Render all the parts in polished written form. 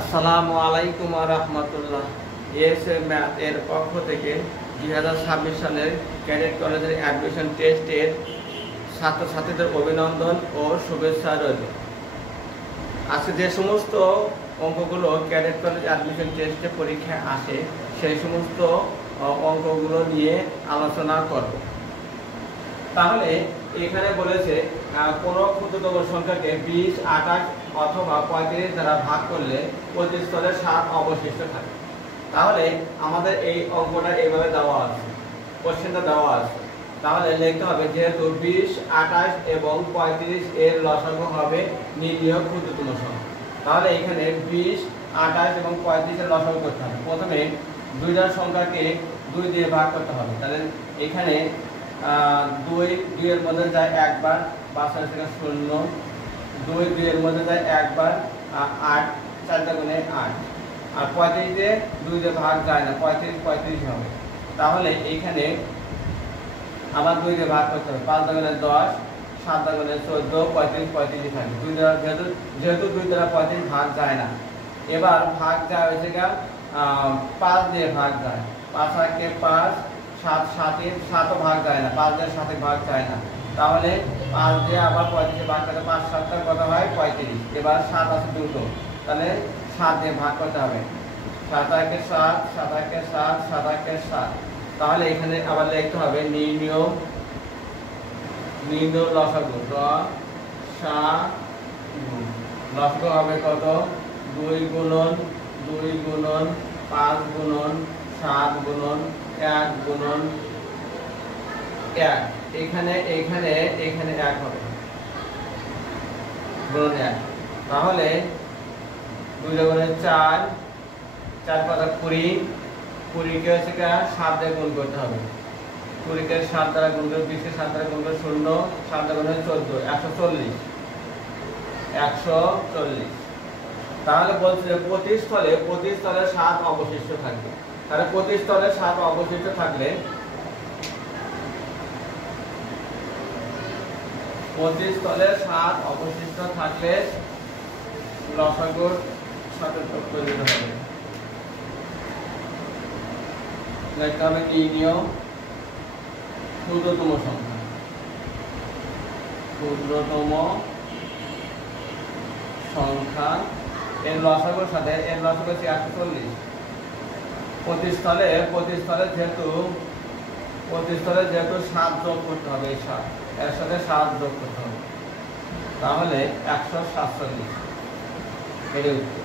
আসসালামু আলাইকুম ওয়া রাহমাতুল্লাহ। এএসএম ম্যাথ এর পক্ষ থেকে 2026 সালের ক্যাডেট কলেজের অ্যাডমিশন টেস্টের ছাত্রছাত্রীদের অভিনন্দন ও শুভেচ্ছা রইল। আজকে যে সমস্ত অঙ্কগুলো ক্যাডেট কলেজ অ্যাডমিশন টেস্টে পরীক্ষায় আসে সেই সমস্ত অঙ্কগুলো নিয়ে আলোচনা করব। তাহলে এখানে বলেছে কোনো ক্ষুদ্রতম সংখ্যাকে 20, 28 অথবা 35 দ্বারা ভাগ করলে 25 স্তরের 7 অবশিষ্ট থাকে। তাহলে আমাদের এই অঙ্কটা এইভাবে দেওয়া আছে, কোশ্চেনটা দেওয়া আছে। তাহলে লিখতে হবে যেহেতু 20, 28 এবং 35 এর লসাগু হবে নির্ণেয় ক্ষুদ্রতম সংখ্যা। তাহলে এখানে 20, 28 এবং 35 এর লসাগু করতে হবে। প্রথমে দুইটার সংখ্যাকে 2 দিয়ে ভাগ করতে হবে। তাহলে এখানে 2 এর মধ্যে যায় একবার, 5 থেকে 0, 2 এর মধ্যে যায় একবার, 8 4 গুণে 8, আর 35 এ 2 দিয়ে ভাগ যায় না, 35 হবে। তাহলে এখানে আবার 2 দিয়ে ভাগ করতে হবে, 5 গুণে 10, 7 গুণে 14, 35 থাকে। 2 দ্বারা যেহেতু 2 দ্বারা 35 ভাগ যায় না, এবার ভাগ যায় হচ্ছে 5 দিয়ে ভাগ যায়, 5 একে 5, 7 7 ভাগ যায় না, 5 দিয়ে 7 ভাগ যায় না। তাহলে 5 দিয়ে আবার 35 ভাগ করতে 5 7 কত হয় 35। এবার 7 আছে দুটো, তাহলে 7 দিয়ে ভাগ করতে হবে, 7 একে 7, 7 একে 7, 7 একে 7। তাহলে এখানে আবার লিখতে হবে নির্ণেয় লসাগু, লসাগু হবে কত 2 গুণন 2 গুণন 5 গুণন 7 গুণন 1 গুণন 1। এখানে 1 হবে গুণন 1। তাহলে 2 গুণে 4, 4 পাতা 20, 20 কে হচ্ছে 7 দিয়ে গুণ করতে হবে। 20 কে 7 দ্বারা গুণ করে 20 কে 7 দ্বারা গুণ করে 0, 7 গুণে 14, 140। তাহলে বলছে যে 25 স্তরে 7 অবশিষ্ট থাকবে। তাহলে 25 স্তরে 7 অবশিষ্ট থাকলে 25 স্তরে 7 অবশিষ্ট থাকলে লসাগুর সাথে যোগ করে দিতে হবে। লিখতে হবে নির্ণেয় ক্ষুদ্রতম সংখ্যা, এর লসাগুর সাথে এর লসাগু হচ্ছে 140। 25 স্তরে যেহেতু 7 যোগ করতে হবে, এই 7 এর সাথে 7 যোগ করতে হবে, তাহলে 147 এর উত্তর।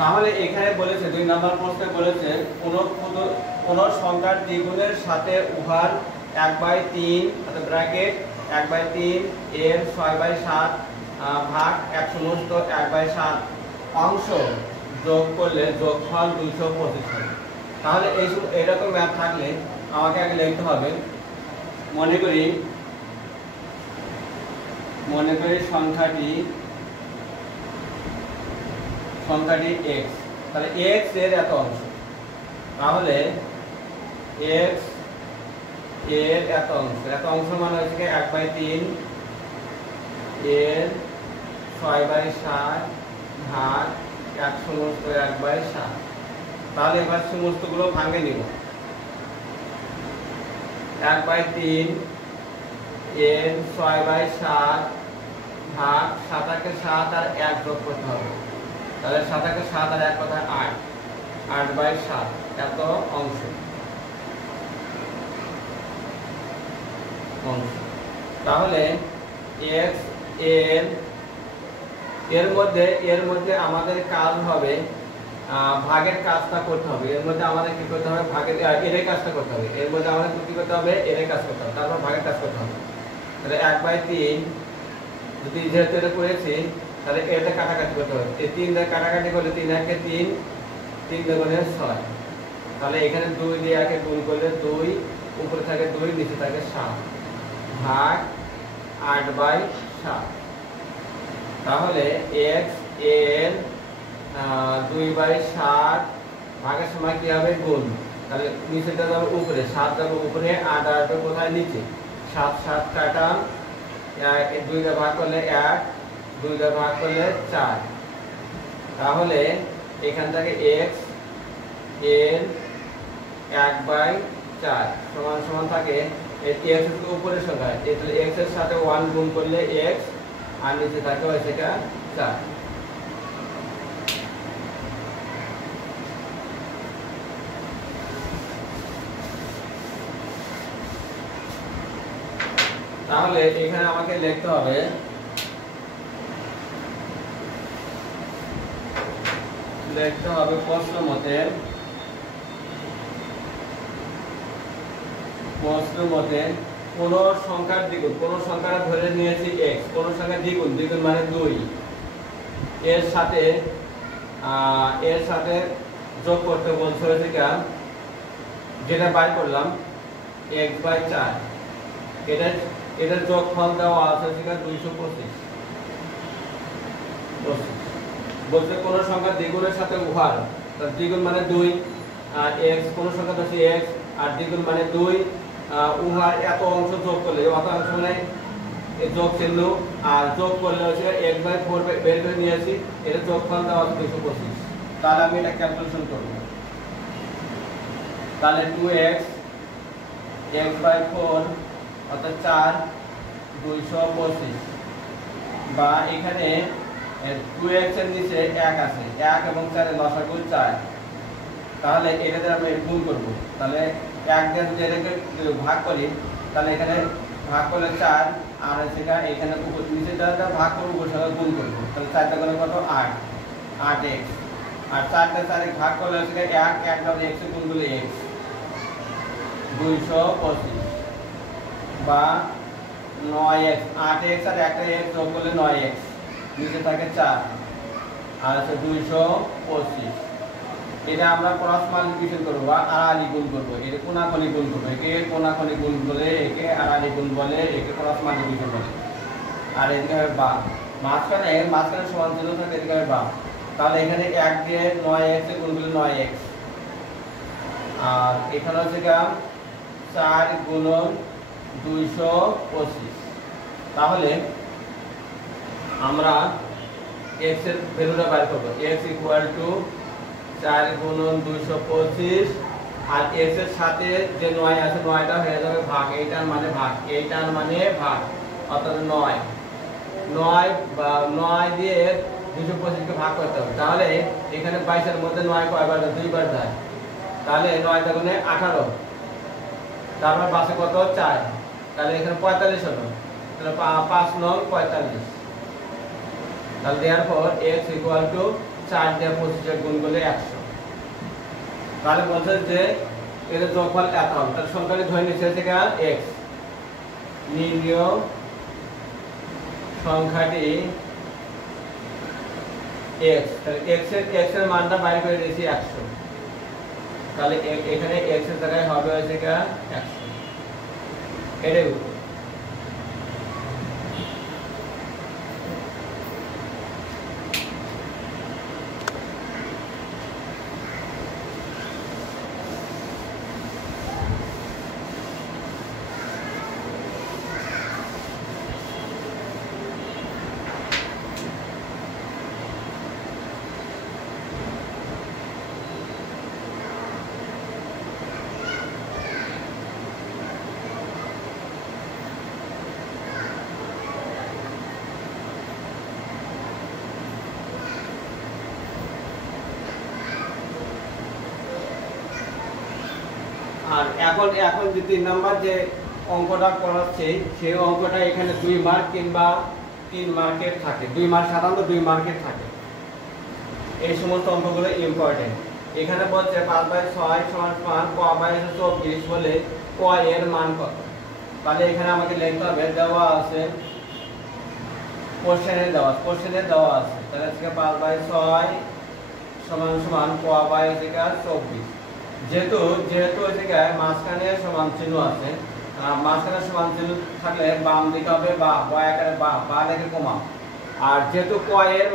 তাহলে এখানে বলেছে 2 নম্বর প্রশ্নে বলেছে কোন সংখ্যার দ্বিগুণের সাথে উহার 1/3 ব্র্যাকেট 1/3 এর 6/7 ভাগ 1/7 অংশ যোগ করলে যোগফল 225 হবে। তাহলে এইরকম ম্যাথ থাকলে আমাকে আগে লিখতে হবে, মনে করি সংখ্যাটি x, তাহলে x এর এত অংশ, তাহলে x এর এত অংশ মানে হচ্ছে 1/3 এর 6/7 ভাগ 1 সমস্ত 1/7। তাহলে এবার সমস্তগুলো ভাঙে নিব। 1/3 এর 6/7 ভাগ 7 7 আর 1 যোগ করতে হবে। তাহলে 7 7 আর 1 কথা 8, 8/7 এত অংশ। তাহলে x এর মধ্যে আমাদের কাজ হবে ভাগের কাজটা করতে হবে। এর মধ্যে আমাদের কি করতে হবে? ভাগের এর কাজটা করতে হবে। এর মধ্যে আমাদের কি করতে হবে? এর কাজ করতে হবে, তারপর ভাগের কাজ করতে হবে। তাহলে 1/3 যদি যেহেতু এটা করেছি তাহলে এটা কাটাকাটি করতে হবে। 3 দিয়ে কাটাকাটি করলে 3 1 3, 3 2 6। তাহলে এখানে 2 দিয়ে 1 গুণ করলে 2, উপরে থাকে 2, নিচে থাকে 7 ভাগ 8/7। তাহলে x এর 2/7 ভাগের সময় কি হবে? গুণ। তাহলে নিচেটা যাবে উপরে, 7 যাবে উপরে, 8 আসবে কোথায়? নিচে। 7 7 কাটা, 2 দিয়ে ভাগ করলে 1, 2 দিয়ে ভাগ করলে 4। তাহলে এখান থেকে x এর 1/4 সমান সমান থাকে x এর উপরের সংখ্যা। তাহলে x এর সাথে 1 গুণ করলে x, আর নিচে থাকে হয় সেটা 4। তাহলে এখানে আমাকে লিখতে হবে প্রশ্ন মতে কোন সংখ্যার দ্বিগুণ, কোন সংখ্যাটা ধরে নিয়েছি x, কোন সংখ্যার দ্বিগুণ, দ্বিগুণ মানে 2, এর সাথে যোগ করতে বলছে হচ্ছে কি, যেটা বাই করলাম x/4, এটার যোগফল দেওয়া আছে হচ্ছে 225। বলছে কোন সংখ্যা দ্বিগুণের সাথে উহার, দ্বিগুণ মানে 2, আর x কোন সংখ্যা ধরছি x, আর দ্বিগুণ মানে 2, উহার এত অংশ যোগ করলে, অত অংশ মানে যোগ চিহ্ন, আর যোগ করলে হচ্ছে x/4 বের করে নিয়েছি, এর যোগফল দেওয়া আছে 225। তাহলে আমি এটা ক্যালকুলেশন করব। তাহলে 2x x/4 অর্থাৎ 4 225, বা এখানে 2x এর নিচে 1 আছে, 1 এবং 4 এর লসাগু 4। তাহলে এটাতে আমরা গুণ করব। তাহলে 1 দিয়ে যদি এটাকে ভাগ করি, তাহলে এখানে ভাগ করলে 4, আর সেটা এখানে উপর নিচেটা ভাগ করব, উপর সাথে গুণ করব। তাহলে 4 টা গুণ কত? 8, 8x, আর 4 টা 4 ভাগ করলে সেটা 1, 1 দাও x এ গুণ করলে x 225, বা 9x, 8x আর একটা x যোগ করলে 9x, নিচে থাকে 4, আর আছে 225। এটা আমরা ক্রস মাল্টিপ্লিকেশন করব বা আড়াআড়ি গুণ করব। এটা কোণাকোণি গুণ করব। একে কোণাকোণি গুণ বলে, একে আড়াআড়ি গুণ বলে, একে ক্রস মাল্টিপ্লিকেশন বলে। আর এদিকে হবে বা, মাঝখানে সমান চিহ্ন থাকে, এদিকে হবে বা। তাহলে এখানে 1 দিয়ে 9x এ গুণ করলে 9x, আর এখানে হচ্ছে 4 গুণন 225। তাহলে আমরা x এর ভ্যালুটা বের করব। x = 4 গুণন 225, আর x এর সাথে যে 9 আছে, 9টা হয়ে যাবে ভাগ, এইটার মানে ভাগ, অর্থাৎ 9 বা 9 দিয়ে 225 কে ভাগ করতে হবে। তাহলে এখানে 22 এর মধ্যে 9 কয়বার যায়? 2 বার যায়। তাহলে 9 গুণে 18, তারপর পাশে কত? 4, তাহলে এখানে 45 হলো। তাহলে 5 9 45। তাহলে দেওয়ার পর x = 4 দিয়ে 25 গুণ করলে 100। তাহলে বলছে যে এর যোগফল এত হবে। তাহলে সংখ্যাটি ধরে নিচ্ছে থেকে x, নির্ণীয় সংখ্যাটি x। তাহলে x এর মানটা বাইরে করে দিয়েছি 100। তাহলে এখানে x এর জায়গায় হবে হচ্ছে 100। এটাই উত্তর। আর এখন এখন যে 3 নাম্বার যে অঙ্কটা করাচ্ছে সেই অঙ্কটা এখানে 2 মার্ক কিংবা 3 মার্কের থাকে। 2 মার্ক সাধারণত 2 মার্কের থাকে। এই সমস্ত অঙ্কগুলো ইম্পর্টেন্ট। এখানে বলছে 5/6 সমান ক বাই 24 বলে ক এর মান কত। তাহলে এখানে আমাকে লিখতে হবে, দেওয়া আছে কোশ্চেনে দেওয়া আছে। তাহলে আজকে 5/6 সমান ক বাই 24। যেহেতু এদিকে মাঝখানে সমান চিহ্ন আছে, মাঝখানে সমান চিহ্ন থাকলে বাম দিকে হবে বা আকারে বা লেখে কমা। আর যেহেতু ক এর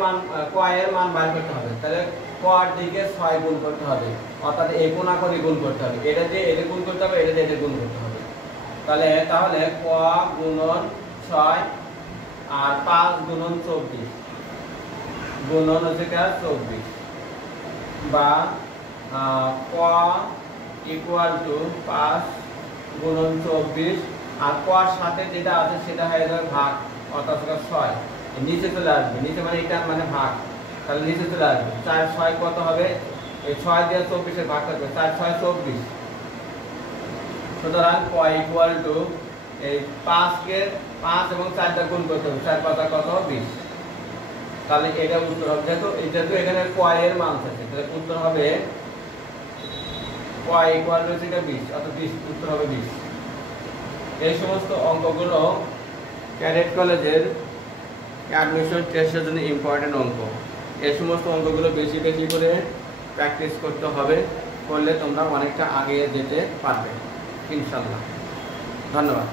মান বের করতে হবে, তাহলে ক এর দিকে 6 গুণ করতে হবে, অর্থাৎ এই গুণা করে গুণ করতে হবে। এটা দিয়ে এটা গুণ করতে হবে, এটা দিয়ে এটা গুণ করতে হবে। তাহলে ক গুণন 6 আর 5 গুণন 24 গুণন হচ্ছে 24 বা ক ইকুয়াল টু 5 গুণন 24 আর কর সাথে যেটা আছে সেটা হয়ে যাবে ভাগ, অর্থাৎ 6 নিচে চলে আসবে। নিচে মানে এটা মানে ভাগ, তাহলে নিচে চলে আসবে। 4 6 কত হবে? এই 6 দিয়ে 24 এর ভাগ করবে, 4 6 24। সুতরাং ক ইকুয়াল টু এই 5 এবং 4 টা গুণ করতে হবে, 4 5 কত 20। তাহলে এটা উত্তর হবে। যেহেতু এখানে ক এর মান আছে, তাহলে উত্তর হবে ক ইকুয়াল টু 20, অর্থাৎ 20 উত্তর হবে 20। এই সমস্ত অঙ্কগুলো ক্যাডেট কলেজের অ্যাডমিশন টেস্টের জন্য ইম্পর্টেন্ট অঙ্ক। এই সমস্ত অঙ্কগুলো বেশি বেশি করে প্র্যাকটিস করতে হবে, করলে তোমরা অনেকটা আগে যেতে পারবে ইনশাআল্লাহ। ধন্যবাদ।